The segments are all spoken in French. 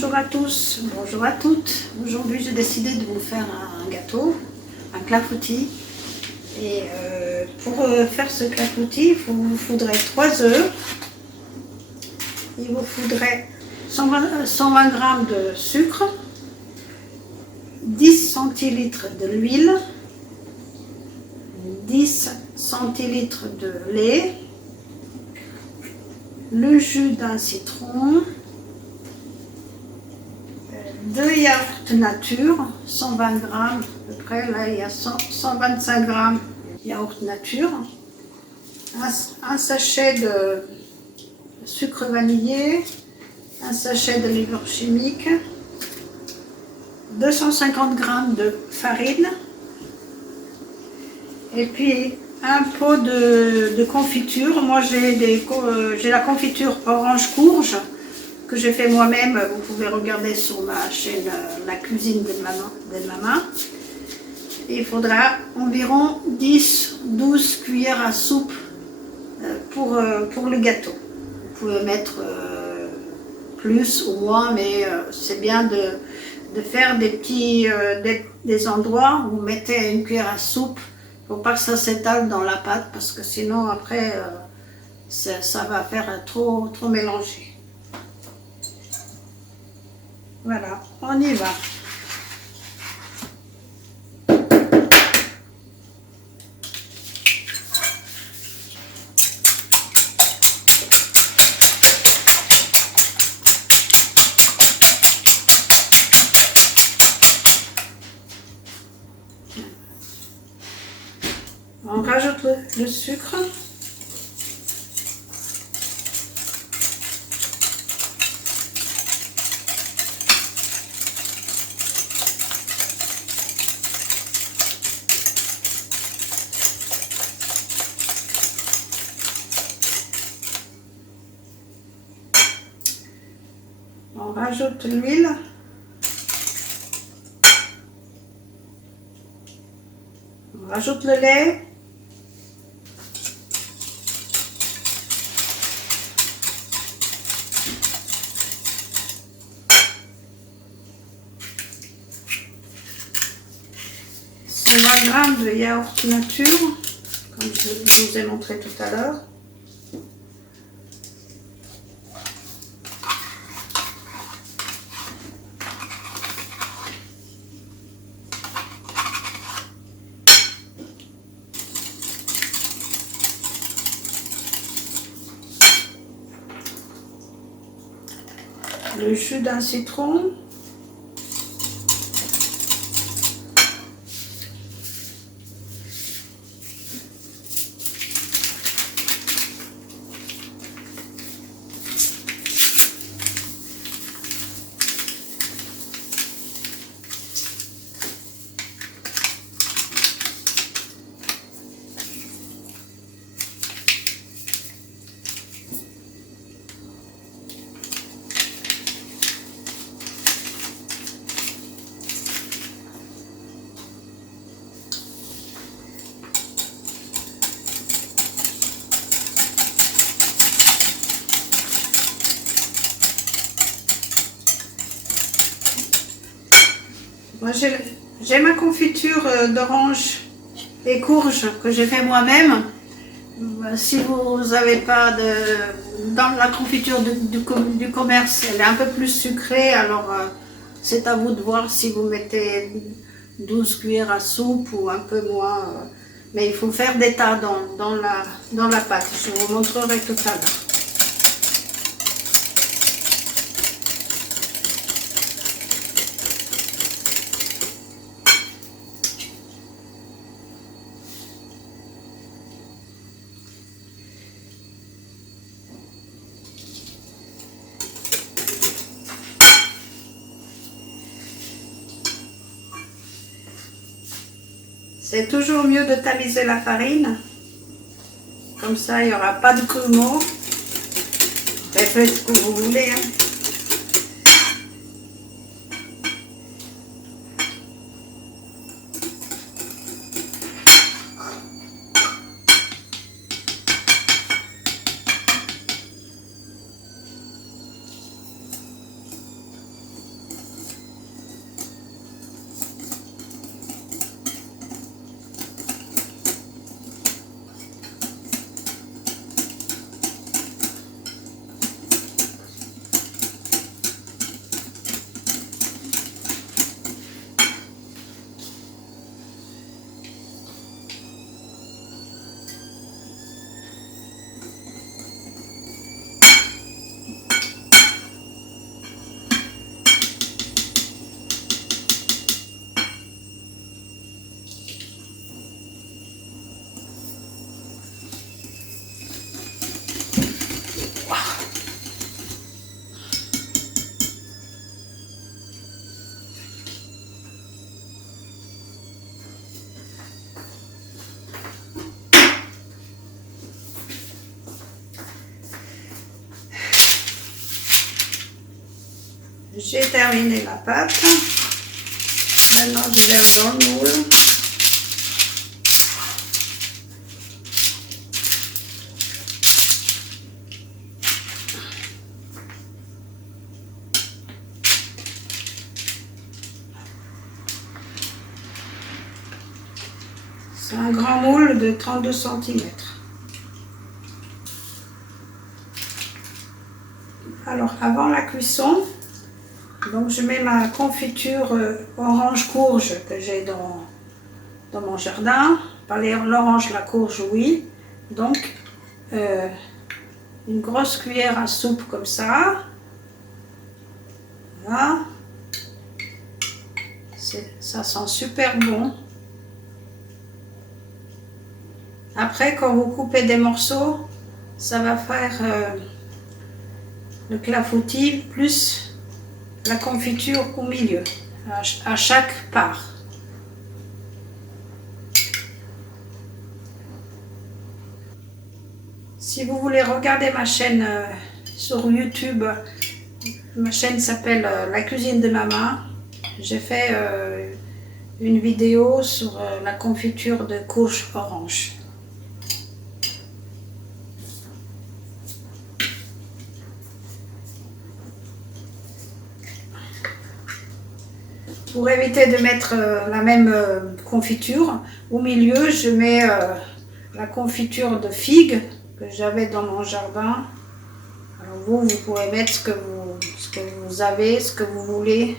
Bonjour à tous, bonjour à toutes. Aujourd'hui, j'ai décidé de vous faire un gâteau, un clafoutis. Et pour faire ce clafoutis, il vous faudrait 3 œufs. Il vous faudrait 120 g de sucre, 10 centilitres de l'huile, 10 centilitres de lait, le jus d'un citron, 2 yaourts nature, 120 g à peu près, là il y a 125 g yaourt nature, un sachet de sucre vanillé, un sachet de levure chimique, 250 g de farine, et puis un pot de confiture. Moi j'ai la confiture orange courge que j'ai fait moi-même. Vous pouvez regarder sur ma chaîne La cuisine de maman. Et il faudra environ 10-12 cuillères à soupe pour le gâteau. Vous pouvez mettre plus ou moins, mais c'est bien de faire des petits des endroits où vous mettez une cuillère à soupe pour pas que ça s'étale dans la pâte, parce que sinon après ça va faire trop mélanger. Voilà, on y va. On rajoute le sucre. On rajoute l'huile. On rajoute le lait. C'est 20 g de yaourt nature, comme je vous ai montré tout à l'heure. Le jus d'un citron. Moi j'ai ma confiture d'orange et courge que j'ai fait moi-même. Si vous n'avez pas dans la confiture du commerce, elle est un peu plus sucrée, alors c'est à vous de voir si vous mettez 12 cuillères à soupe ou un peu moins. Mais il faut faire des tas dans la pâte. Je vous montrerai tout à l'heure. C'est toujours mieux de tamiser la farine, comme ça il n'y aura pas de grumeaux. Faites ce que vous voulez. J'ai terminé la pâte. Maintenant, je verse dans le moule. C'est un grand moule de 32 cm. Alors, avant la cuisson, donc je mets ma confiture orange courge que j'ai dans mon jardin. Pas l'orange, la courge, oui. Donc, une grosse cuillère à soupe comme ça. Voilà. Ça sent super bon. Après, quand vous coupez des morceaux, ça va faire le clafoutis plus la confiture au milieu, à chaque part. Si vous voulez regarder ma chaîne sur YouTube, ma chaîne s'appelle La cuisine de maman. J'ai fait une vidéo sur la confiture de courge orange. Pour éviter de mettre la même confiture, au milieu je mets la confiture de figue que j'avais dans mon jardin. Alors vous pouvez mettre ce que vous avez, ce que vous voulez.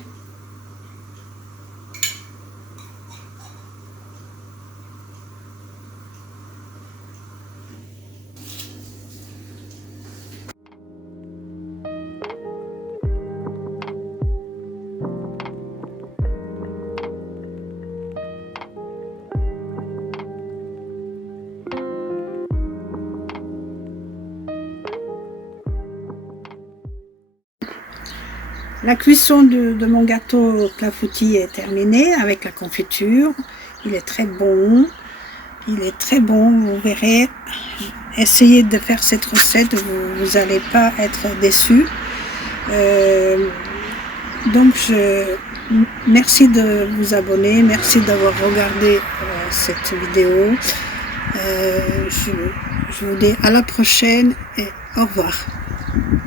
La cuisson de mon gâteau clafoutis est terminée avec la confiture. Il est très bon. Il est très bon, vous verrez. Essayez de faire cette recette, vous n'allez pas être déçus. Donc, merci de vous abonner, merci d'avoir regardé cette vidéo. Je vous dis à la prochaine et au revoir.